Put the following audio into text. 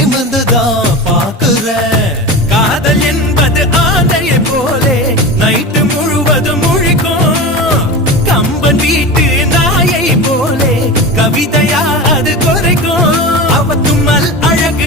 நிமிர்ந்துதான் பாக்குறேன். காதல் என்பது ஆந்தையை போலே நைட்டு முழுவதும் முழிக்கும். கம்பன் வீட்டு